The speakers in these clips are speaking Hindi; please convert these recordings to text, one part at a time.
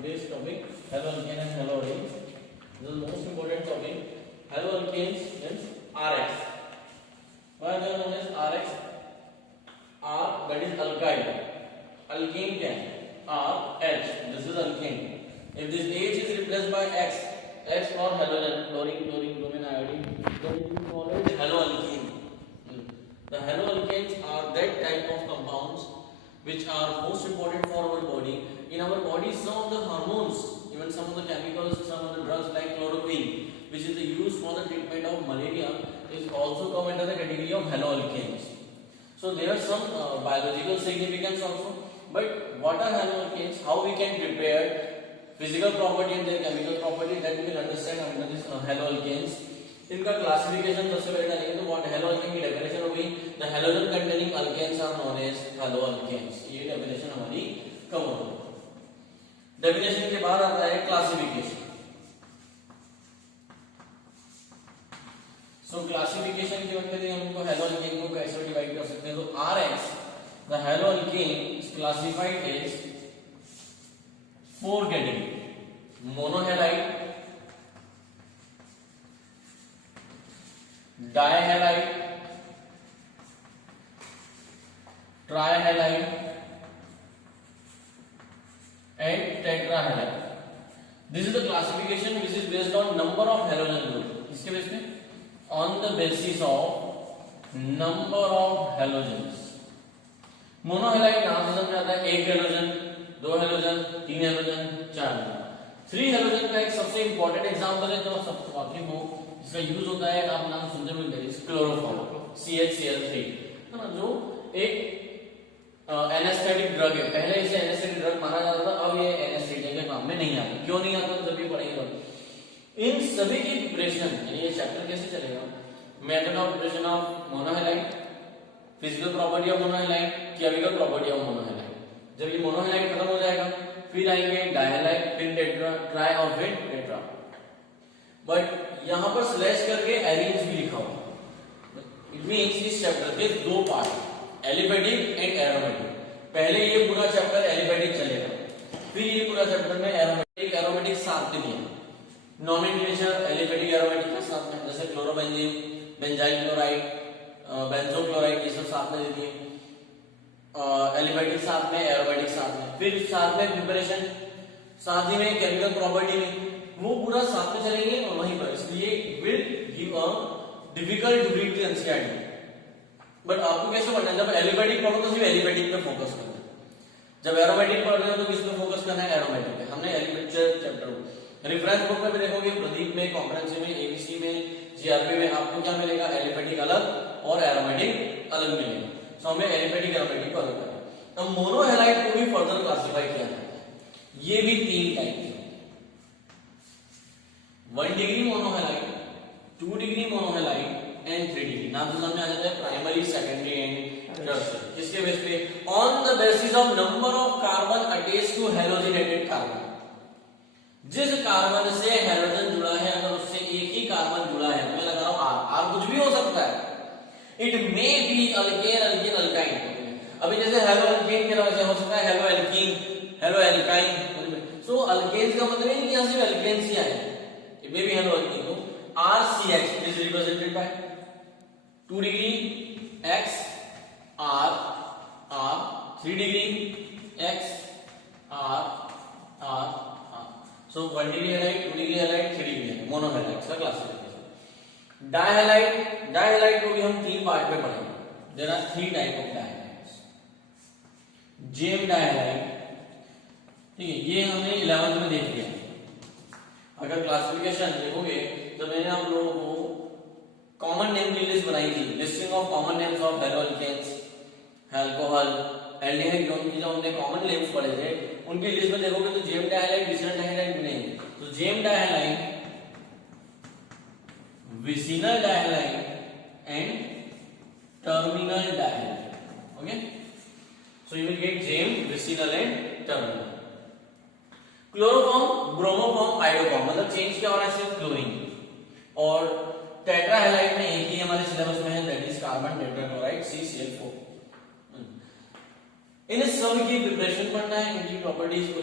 today's topic haloalkane and haloaldehydes. This is the most important topic. Haloalkanes means RX. Why they are known as RX? R, that is alkyl. Alkane क्या है? R H. This is alkane. If this H is replaced by X, X for halogen, chlorine, bromine, iodine, then it is called as haloalkane. The haloalkanes are that type of compounds which are most important for our body. In our body, some of the hormones, even some of the chemicals, some of the drugs like chloroquine, which is used for the treatment of malaria, is also come under the category of haloalkanes. So there are some biological significance also. But what are haloalkanes? How we can prepare physical property and their chemical property, that we will understand under this haloalkanes. इनका क्लासिफिकेशन सबसे पहले डालेंगे तो व्हाट हैलोअल्केन की डेफिनेशन हो गई, the halogen containing alkanes are known as haloalkanes. ये डेफिनेशन हमारी कवर हो गई. डेफिनेशन के बाद आता है क्लासिफिकेशन. सो क्लासिफिकेशन के वक्त हम इनको हैलोअल्केन को कैसे डिवाइड कर सकते हैं, तो Rx the haloalkane is classified as 4 category: monohalide, dihalide, trihalide and tetrahalogen. This is the classification which is based on number of halogen group. इसके बेस पे on the basis of number of halogens. मोनोहैलाइड नाम से समझ आता है एक हैलोजन, दो हैलोजन, तीन हैलोजन, चार हैलोजन. 3 हैलोजन का एक सबसे इंपॉर्टेंट एग्जांपल है जो सबको वाकिफ हो, इसका यूज होता है, आप नाम सुनते होंगे, क्लोरोफॉर्म, CHCl3, है ना, जो एक एनेस्थेटिक ड्रग है. पहले इसे एनेस्थेटिक ड्रग माना जाता था, अब ये एनेस्थेटिक के काम में नहीं आता. क्यों नहीं आता, जब भी पढ़ेंगे. इन सभी की प्रिपरेशन, यानी ये चैप्टर कैसे चलेगा, method of preparation of monohalide, physical property of monohalide, chemical property of monohalide. जब ये मोनोहैलाइड खत्म हो जाएगा फिर आएंगे डायहैलाइड, फिर टेट्रा, ट्राई और फिर टेट्रा. बट यहां पर स्लैश करके एलिन्स भी लिखा हुआ. इट मींस इस चैप्टर के दो पार्ट, एलिफेटिक एंड एरोमेटिक. पहले ये पूरा चैप्टर एलिफेटिक चलेगा, फिर ये पूरा चैप्टर में एरोमेटिक. एरोमेटिक साथ में दिया, नॉमेनक्लेचर एलिफेटिक एरोमेटिक के साथ में, जैसे क्लोरोबेंजीन, बेंजाइल क्लोराइड, बेंजोक्लोराइड, ये सब साथ में दे दिए. एलिफेटिक साथ में, एरोमेटिक साथ में, फिर साथ में प्रिपरेशन, साथ ही में केमिकल प्रॉपर्टी में, वो पूरा साथ में चलेंगे. और वहीं पर इसलिए will give a difficult to read the NCERT. But आपको कैसे पढ़ना है, जब एलिफेटिक पढ़ो तो सिर्फ एलिफेटिक पे फोकस करना है, जब एरोमेटिक पढ़ रहे हो तो किस पे फोकस करना है, एरोमेटिक पे. हमने एलिफेटिक चैप्टर रेफरेंस बुक में भी देखोगे, प्रदीप में, कॉम्प्रिहेंसिव में, एबीसी में, जीआरपी में आपको क्या मिलेगा, एलिफेटिक अलग और एरोमेटिक अलग मिलेगा. सो हमें एलिफेटिक एरोमेटिक को अलग करना है. अब मोनोहैलाइड को भी फर्दर क्लासिफाई किया जाता है. ये भी 3 टाइप के, 1 degree monohalide, 2 degree monohalide and 3 degree. नाम से समझ आ जाता है प्राइमरी, सेकेंडरी एंड टर्शियरी. किसके बेस पे, on the basis of number of carbon attached to halogenated carbon. जिस कार्बन से हैलोजन जुड़ा है, अगर उससे एक ही कार्बन जुड़ा है, मैं लगा रहा हूं आर कुछ भी हो सकता है. It may B alkane, alkane, alkyne. अभी जैसे हेलोअल्केन के नाम से हो सकता है हेलोएल्कीन, हेलोएल्काइन. सो अल्केन्स का मतलब है कि यहां सिर्फ अल्केन्स ही आए. It may be haloalkene. तो RCH is represented by 2 degree X R R, 3 degree X R R R. So 1 degree halide, 2 degree halide, 3 degree halide, monohalide का क्लासिफिकेशन. डायहैलाइड को भी हम 3 पार्ट में पढ़ेंगे. There are 3 type of dihalides. GeM डायहैलाइड, ठीक है, ये हमने 11th में देख लिया. अगर क्लासिफिकेशन देखोगे तो मैंने आप लोगों को कॉमन नेम की लिस्ट बनाई थी, listing of common names of haloalkanes, alcohol, aldehyde, की जो हमने कॉमन नेम्स पढ़े थे उनकी लिस्ट में देखोगे तो जेम डायहैलाइड, विसिनल डायहैलाइड नहीं. तो gem dihalide, vicinal dihalide and terminal dihalide. Okay, so you will get gem, vicinal and terminal. Chloroform, bromoform, iodoform, मतलब चेंज क्या हो रहा है, सिर्फ क्लोरीन. और टेट्राहैलाइड में एक ही हमारे सिलेबस में है, that is carbon tetrachloride CCl4. इन सब की प्रिपरेशन पढ़ना है, इनकी प्रॉपर्टीज को.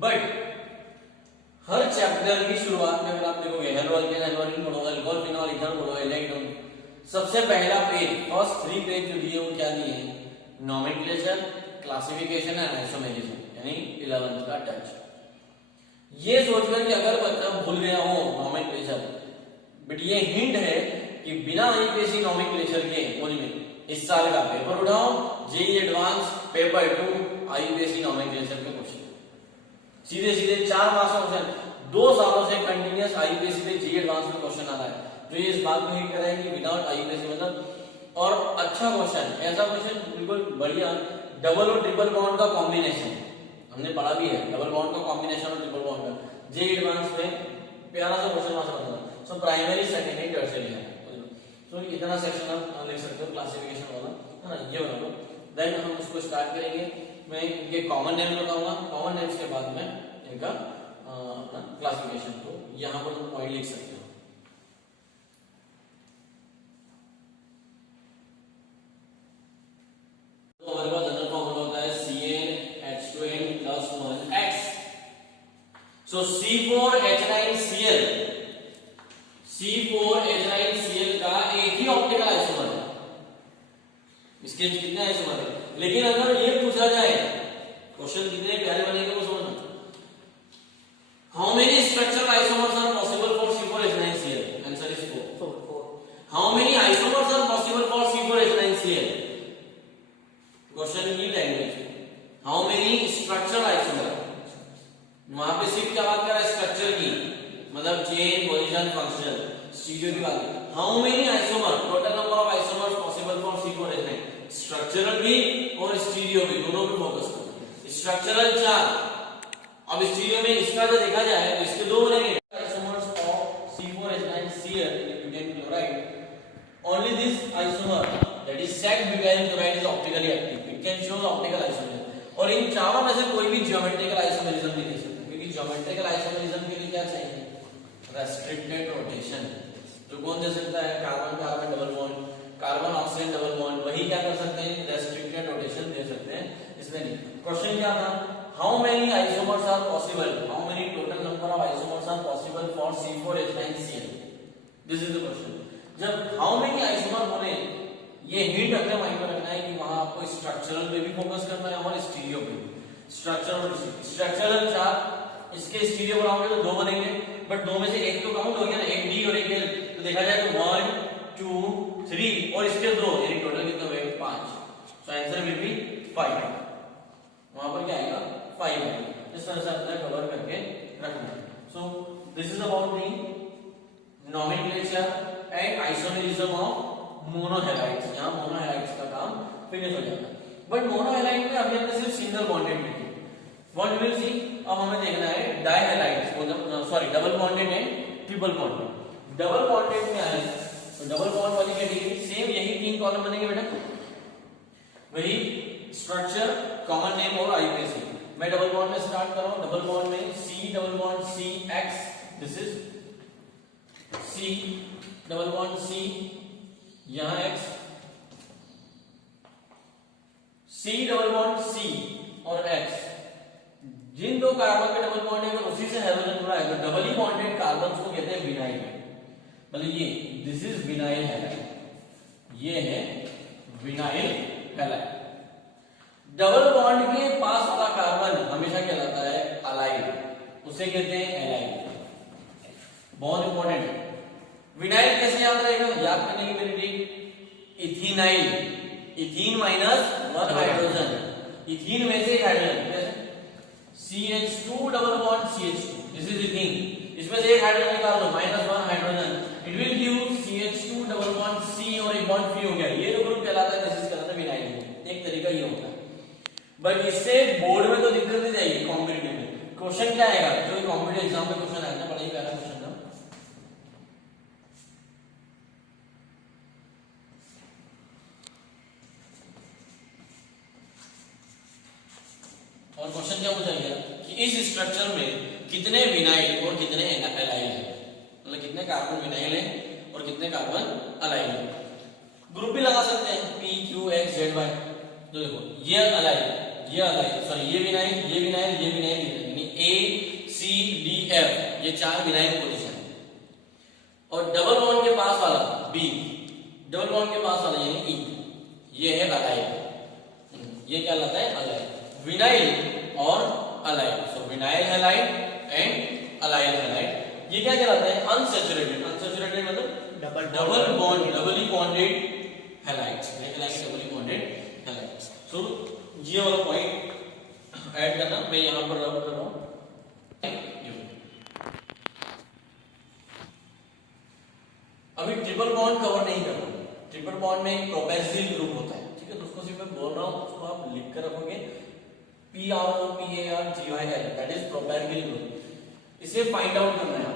बट हर चैप्टर की शुरुआत में अगर आप देखोगे हेलो अल्केन एल्कोहल पढ़ोगे, अल्कोहल फिनॉल इथेनॉल पढ़ोगे, इलेक्ट्रॉन, सबसे पहला पेज, फर्स्ट 3 पेज जो दिए वो क्या दिए हैं? नोमेनक्लेचर, क्लासिफिकेशन एंड आइसोमेरिज्म, यानी 11th का टच। ये सोचकर कि अगर बच्चा भूल गया हो नोमेनक्लेचर, बट ये हिंट है कि बिना आईपीएससी नोमेनक्लेचर के इस साल का पेपर उठाओ, JEE advance paper 2 IPSC nomenclature के क्वेश्चन सीधे सीधे 4 मार्क्स का क्वेश्चन, 2 सालों से कंटिन्यूअस आईपीएससी पे जेईई एडवांस में क्वेश्चन आ रहा है, जो ये इस बात को हिंट कर रहा है कि विदाउट आईपीएससी मतलब, और अच्छा क्वेश्चन, ऐसा क्वेश्चन बिल्कुल बढ़िया, डबल और ट्रिपल बॉन्ड का कॉम्बिनेशन हमने पढ़ा भी है, डबल बॉन्ड का कॉम्बिनेशन और ट्रिपल बॉन्ड का जेईई एडवांस में प्यारा सा क्वेश्चन वहां से बता। सो प्राइमरी सेकेंडरी टर्शियरी है, तो इतना सेक्शन आप लिख सकते हो क्लासिफिकेशन वाला, है ना, ये बना लो। देन हम इसको स्टार्ट करेंगे, मैं इनके कॉमन नेम बताऊंगा, कॉमन नेम्स के बाद में इनका क्लासिफिकेशन, तो यहां पर तुम पॉइंट लिख सकते हो। तो हमारे पास जनरल फॉर्मूला होता है CnH2n plus 1x, सो C4H9Cl, C4H9Cl का एक ही ऑप्टिकल आइसोमर है, इसके कितने आइसोमर है, लेकिन अगर ये पूछा जाए क्वेश्चन कितने प्यारे बनेंगे वो समझना, how many structural isomers are possible for C4H9Cl, answer is 4। How many isomers are possible for C4H9Cl, question की language, how many structural isomer, वहां पे सिर्फ क्या बात कर रहा है? स्ट्रक्चर की, मतलब चेन, पोजीशन, फंक्शनल, स्टीरियो की बात। How many isomer, total number of isomers possible for C4H9, structural भी और स्टीरियो भी, दोनों पे फोकस करो। स्ट्रक्चरल 4, अब स्टीरियो में इसका जो देखा जाए तो इसके 2 बनेंगे, isomers of C4H9Cl butane chloride, only this isomer that is set butane chloride is optically active, it can show optical isomerism, और इन चारों में से कोई भी ज्योमेट्रिकल आइसोमरिज्म नहीं दे सकता, क्योंकि ज्योमेट्रिकल आइसोमरिज्म के लिए क्या चाहिए? रेस्ट्रिक्टेड रोटेशन, जो कौन दे सकता है? Carbon carbon double bond, carbon oxygen double bond, वही क्या कर सकते हैं? रेस्ट्रिक्टेड रोटेशन दे सकते हैं, इसमें नहीं। क्वेश्चन क्या था? How many isomers are possible, how many total number of isomers are possible for C4H9Cl, this is the question. जब हाउ मेनी आइसोमर बोले, ये हिंट अपने माइंड में रखना है कि वहां आपको स्ट्रक्चरल पे भी फोकस करना है और स्टीरियो पे भी। स्ट्रक्चरल 4, इसके स्टीरियो बनाओगे तो 2 बनेंगे, बट 2 में से एक तो काउंट हो गया ना, एक डी और एक एल, तो देखा जाए तो 1 2 3 और इसके 2, यानी टोटल कितना हुए? 5। सो आंसर विल बी 5, वहां पर क्या आएगा? 5 आएगा। इस तरह से अपना कवर करके रखना। So this is about the nomenclature and isomerism of monohalides. यहां मोनोहैलाइड्स का काम फिनिश हो जाता है, बट मोनोहैलाइड में अभी हमने सिर्फ सिंगल बॉन्डेड लिखी। व्हाट विल सी, अब हमें देखना है डाइहैलाइड्स, मतलब sorry double bonded and triple bonded. Double bonded में आए तो डबल बॉन्ड वाली कैटेगरी सेम यही 3 कॉलम बनेंगे बेटा, वही स्ट्रक्चर, कॉमन नेम और आईपीएससी। मैं डबल बॉन्ड में स्टार्ट कर रहा हूं। डबल बॉन्ड में C double bond C X, this is C double bond C, यहां X, C double bond C और X, जिन 2 कार्बन के डबल बॉन्ड है अगर उसी से हाइड्रोजन जुड़ा है तो डबली बॉन्डेड कार्बन को कहते हैं विनाइल। मतलब ये दिस इज विनाइल हैलाइड, ये है विनाइल हैलाइड। डबल बॉन्ड के पास वाला कार्बन हमेशा कहलाता है अलाइड, उसे कहते हैं एलाइड। बहुत इंपॉर्टेंट है। विनाइल कैसे याद रहेगा? याद करने की मेरी trick, ethenyl, ethene minus 1 hydrogen, ethene में से एक हाइड्रोजन, कैसे? CH2 double bond CH2, this is ethene, इसमें से एक हाइड्रोजन निकाल दो, -1 hydrogen, it will give CH2 double bond C और एक बॉन्ड फ्री हो गया। ये जो ग्रुप कहलाता है, दिस इज कहलाता है विनाइल। एक तरीका ये होता है, बट इससे बोर्ड में तो दिक्कत नहीं जाएगी, कॉम्पिटिटिव में क्वेश्चन क्या आएगा? जो कॉम्पिटिटिव एग्जाम में क्वेश्चन आएगा, बड़ा ही प्यारा क्वेश्चन था। और क्वेश्चन क्या पूछा गया कि इस स्ट्रक्चर में कितने विनाइल और कितने एलाइल हैं, मतलब कितने कार्बन विनाइल हैं और कितने कार्बन अलाइल हैं। ग्रुप भी लगा सकते हैं P Q X Z Y। तो देखो ये अलाइल, ये अलाइल, सॉरी ये विनाइल, ये विनाइल, ये विनाइल, यानी A C C D F, ये 4 विनाइल पोजीशन है। और डबल बॉन्ड के पास वाला बी, डबल बॉन्ड के पास वाला यानी ई, ये है अलाइल। ये क्या लाता है? अलाइल। विनाइल और allyl, so vinyl halide and allyl halide. ये क्या कहलाता है? अनसैचुरेटेड। अनसैचुरेटेड मतलब double bond, doubly bonded halides, doubly bonded halides. So ये वाला पॉइंट ऐड करना, मैं यहां पर रब कर रहा हूं। अभी ट्रिपल बॉन्ड कवर नहीं कर रहा हूं। ट्रिपल बॉन्ड में एक प्रोपेंसिल ग्रुप होता है, ठीक है? तो उसको सिर्फ मैं बोल रहा हूं, उसको आप लिख कर रखोगे PROPARGYL, दैट इज प्रोपेंसिल ग्रुप। इसे फाइंड आउट करना है।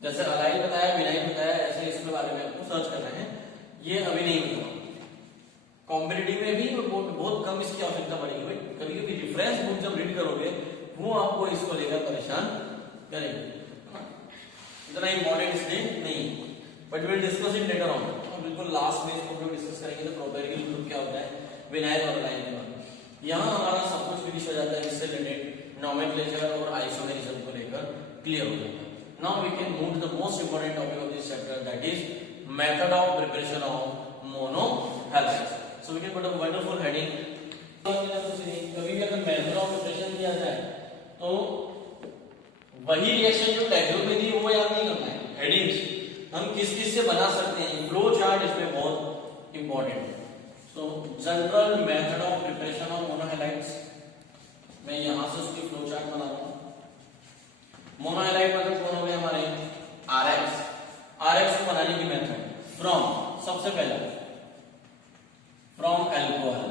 जैसे अलाइल बताया, विनाइल बताया, ऐसे इसके बारे में आपको सर्च करना है। ये अभी नहीं बताऊंगा। कॉम्पिटिटिव में भी बहुत कम इसकी आवश्यकता पड़ेगी भाई। कभी कभी रेफरेंस बुक जब रीड करोगे वो आपको इसको लेकर परेशान करेंगे। इतना इंपॉर्टेंट इसलिए नहीं, but will discuss it later on. बिल्कुल लास्ट में इसको डिस्कस करेंगे तो प्रोपेंसिल ग्रुप क्या होता है, विनाइल और अलाइल के बारे। यहाँ हमारा सब कुछ फिनिश हो जाता है, इससे रिलेटेड नोमेनक्लेचर और आइसोमेरिज्म को लेकर क्लियर हो जाता है। Now we can move to the most important topic of this chapter, that is method of preparation of monohalides. So we can put a wonderful heading. कभी भी अगर method of preparation दिया जाए तो वही रिएक्शन जो टैगोर में दी वो याद नहीं करना है। हेडिंग्स हम किस किस से बना सकते हैं, फ्लो चार्ट इसमें बहुत इंपॉर्टेंट है। So general method of preparation of monohalides, मैं यहां से उसकी फ्लो चार्ट बना रहा हूं। मोनोहैलाइड मतलब कौन हो गए हमारे? आरएक्स। आरएक्स को बनाने की मेथड फ्रॉम, सबसे पहले फ्रॉम अल्कोहल,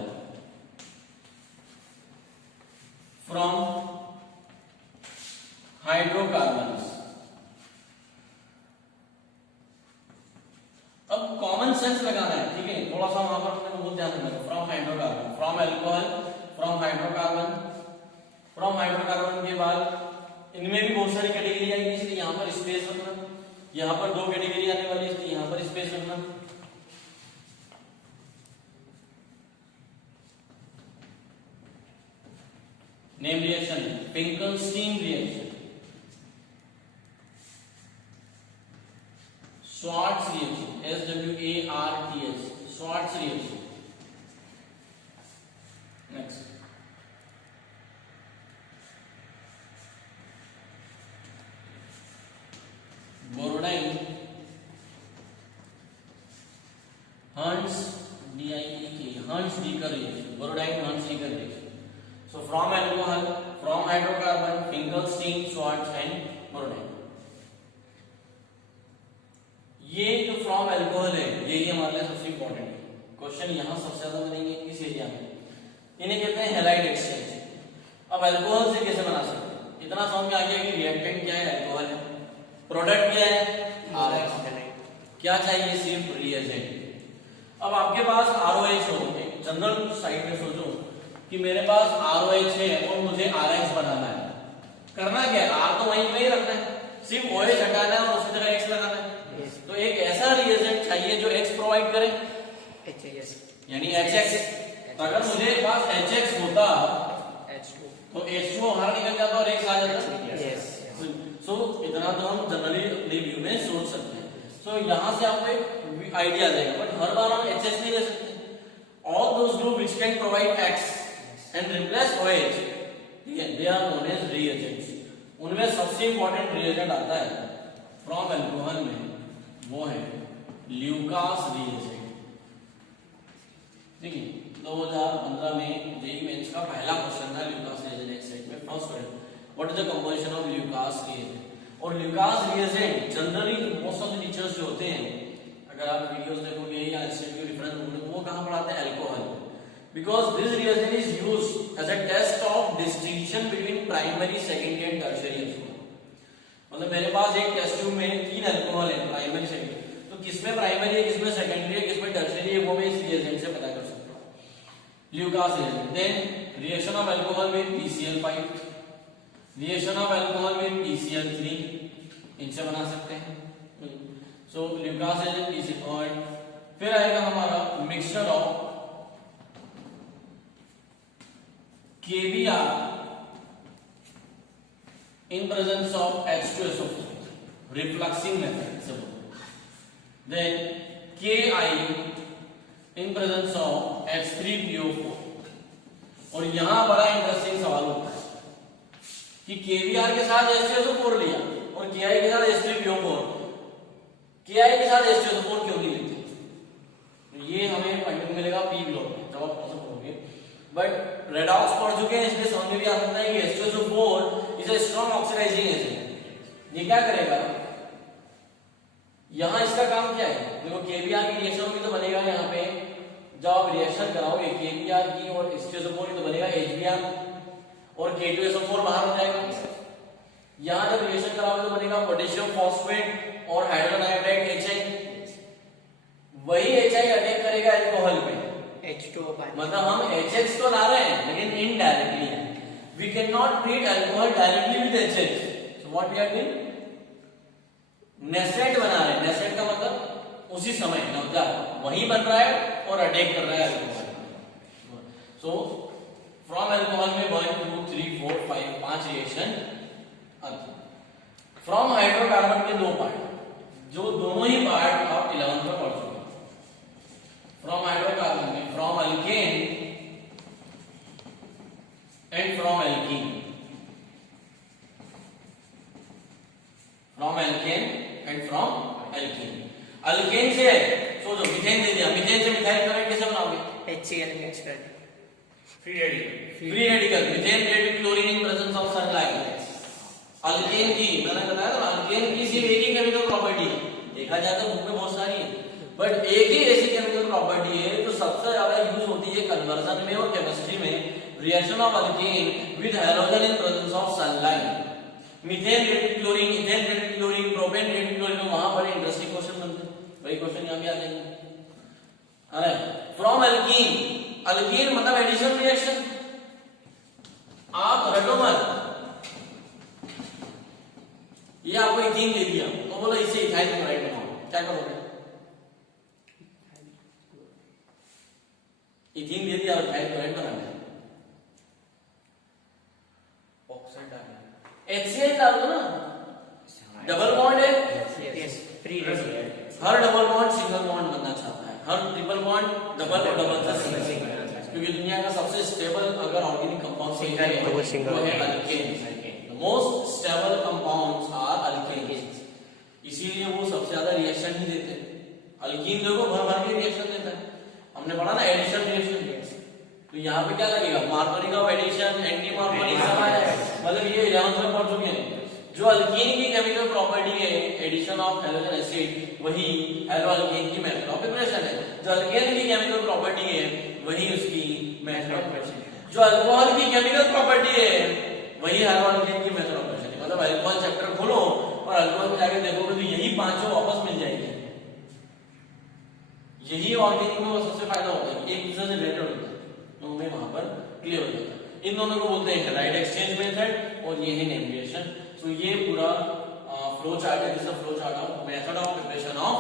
फ्रॉम हाइड्रोकार्बन्स। अब कॉमन सेंस लगाना है, ठीक है? थोड़ा सा वहां पर आपको बहुत ध्यान रखना है। From hydrocarbon, from alcohol, from hydrocarbon, from hydrocarbon के बाद इनमें भी बहुत सारी कैटेगरी आएगी, इसलिए यहां पर स्पेस रखना। यहां पर 2 कैटेगरी आने वाली है, इसलिए यहां पर स्पेस रखना। नेम रिएक्शन है Finkelstein reaction, Swarts reaction, SWARTS, Swarts reaction. Next Borodine Hunsdiecker reaction, Borodine Hunsdiecker reaction. So from alcohol, from hydrocarbon, Finkelstein, Swarts and Borodine. ये जो फ्रॉम अल्कोहल है यही हमारे लिए सबसे इंपॉर्टेंट है। क्वेश्चन यहां सबसे ज्यादा बनेंगे इस एरिया में। इन्हें कहते हैं हैलाइड एक्सचेंज। अब अल्कोहल से कैसे बना सकते हैं? इतना समझ में आ गया कि रिएक्टेंट क्या है? अल्कोहल है। प्रोडक्ट क्या है? आरएक्स। क्या चाहिए? सिर्फ रिएजेंट। अब आपके पास आरओएच हो, एक जनरल साइड में सोचो कि मेरे पास आरओएच है और मुझे आरएक्स बनाना है। करना क्या है? आर तो वहीं पे ही रखना है, सिर्फ ओएच हटाना है और उसकी जगह एक्स लगाना है। तो एक ऐसा रिएजेंट चाहिए जो एक्स प्रोवाइड करे, यानी HX। अगर मुझे पास HX होता तो H2 बाहर निकल जाता और एक्स आ जाता। सो इतना तो हम जनरली अपने व्यू में सोच सकते हैं। सो यहां से आपको एक आइडिया देगा, बट हर बार हम HX नहीं ले सकते। All those group which can provide X and replace OH, ठीक है, they are known as reagents. उनमें सबसे इंपॉर्टेंट रिएजेंट आता है फ्रॉम अल्कोहल में, वो है ल्यूकास रिएजेंट। ठीक है, 2015 में जेईई मेंस का पहला क्वेश्चन था ल्यूकास रिएजेंट एक्सरसाइज में, first question, what is the composition of Lucas reagent. और Lucas reagent generally most of the teachers जो होते हैं, अगर आप वीडियोस देखोगे या इंस्टीट्यूट रेफरेंस बुक, वो कहां पढ़ाते हैं? Alcohol. Because this reagent is used as a test of distinction between primary, secondary and tertiary alcohol. मतलब मेरे पास एक टेस्ट ट्यूब में 3 अल्कोहल है, प्राइमरी, सेकेंडरी, तो किसमें प्राइमरी है, किसमें सेकेंडरी है, किसमें टर्शियरी है, वो मैं इस रिएजेंट से पता कर सकता हूं, Lucas reagent. Then reaction of alcohol with PCl5, reaction of alcohol with PCl3, इनसे बना सकते हैं। So Lucas reagent PCl। फिर आएगा हमारा mixture of KBr in presence of H2SO4, refluxing method. Then Ki in presence of H3PO4. और यहां बड़ा इंटरेस्टिंग सवाल होता है कि KBr के साथ H2SO4 लिया और Ki के साथ H3PO4, Ki के साथ H2SO4 क्यों नहीं लेते? ये हमें पढ़ने को मिलेगा P ब्लॉक में जब आप पढ़ोगे, बट रेडॉक्स पढ़ चुके हैं इसलिए समझ में भी आ सकता है कि H2SO4 is a strong oxidising agent. ये क्या करेगा यहां, इसका काम क्या है? देखो KBr की रिएक्शन भी तो बनेगा यहाँ पे, जब आप रिएक्शन कराओगे KBr की और H2SO4 की तो बनेगा HBr और K2SO4 बाहर हो जाएगा। यहां जब रिएक्शन कराओगे तो बनेगा पोटेशियम फॉस्फेट और हाइड्रोजन आयोडाइड HI, वही HI अटैक करेगा अल्कोहल पे H2O, मतलब हम HX तो ला रहे हैं लेकिन indirectly. We can not treat alcohol directly with HX, so what we are doing, नेसेट बना रहे हैं। नेसेट का मतलब उसी समय नवजात वही बन रहा है और अटैक कर रहा है अल्कोहल। सो फ्रॉम अल्कोहल में 1 2 3 4 5 5 रिएक्शन आते हैं। फ्रॉम हाइड्रोकार्बन के दो पार्ट, जो दोनों ही पार्ट आप 11th में पढ़ चुके हैं। फ्रॉम हाइड्रोकार्बन में from alkane and from alkene, from alkene and from alkene. Alkane से सोचो मीथेन दे दिया, मीथेन से मिथाइल क्लोराइड कैसे बनाओगे? HCl मिक्स कर free radical methane red chlorine in presence of sunlight. Alkane की मैंने बताया था, अल्केन की सिर्फ एक ही केमिकल प्रॉपर्टी है, देखा जाए तो बुक में बहुत सारी है, बट एक ही ऐसी केमिकल प्रॉपर्टी है जो सबसे ज्यादा यूज होती है कन्वर्जन में और केमिस्ट्री में, reaction of alkane with halogen in presence of sunlight. Methane red chlorine, ethane red chlorine, propane red chlorine, वहां बड़े इंटरेस्टिंग क्वेश्चन बनते हैं, वही क्वेश्चन यहां भी आ जाएंगे। अरे फ्रॉम एल्कीन, अल्कीन मतलब एडिशन रिएक्शन, आप रटो मत। ये आपको इथीन दे दिया तो बोलो इसे इथाइल क्लोराइड बनाओ, क्या करोगे? इथीन दे दिया और इथाइल क्लोराइड बनाना, ऑक्साइड डालना, HCl डाल दो ना, डबल बॉन्ड है, हर डबल बॉन्ड सिंगल बॉन्ड बनना चाहता है, हर ट्रिपल बॉन्ड डबल और डबल से सिंगल, क्योंकि दुनिया का सबसे स्टेबल अगर ऑर्गेनिक कंपाउंड सिंगल है वो है alkane. Most stable compounds are alkanes, इसीलिए वो सबसे ज्यादा रिएक्शन ही देते हैं। अल्कीन देखो भर भर के रिएक्शन देता है, हमने पढ़ा ना एडिशन रिएक्शन, तो यहाँ पे क्या लगेगा? Markovnikov of addition, anti Markovnikov सब आ जाएगा, मतलब ये 11th में पढ़ चुके हैं। जो अल्कीन की केमिकल प्रॉपर्टी है एडिशन ऑफ हैलोजन एसिड, वही हैलो अल्केन की मेथड ऑफ प्रिपरेशन है। जो अल्केन की केमिकल प्रॉपर्टी है वही उसकी मेथड ऑफ प्रिपरेशन है। जो अल्कोहल की केमिकल प्रॉपर्टी है वही हैलो अल्केन की मेथड ऑफ प्रिपरेशन है। मतलब अल्कोहल चैप्टर खोलो और अल्कोहल में जाके देखोगे तो यही पांचों वापस मिल जाएगी। यही ऑर्गेनिक में सबसे फायदा होता है, एक दूसरे से रिलेटेड होता है, तो हमें वहां पर क्लियर हो जाता है। इन दोनों को बोलते हैं हेलाइड एक्सचेंज मेथड और ये है नेम रिएक्शन। सो ये पूरा फ्लो चार्ट है, this is flow chart of method of preparation of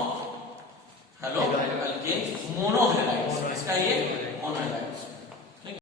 haloalkanes monohalides. इसका ये मोनोहैलाइड्स।